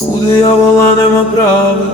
Буде я вола, нема правил.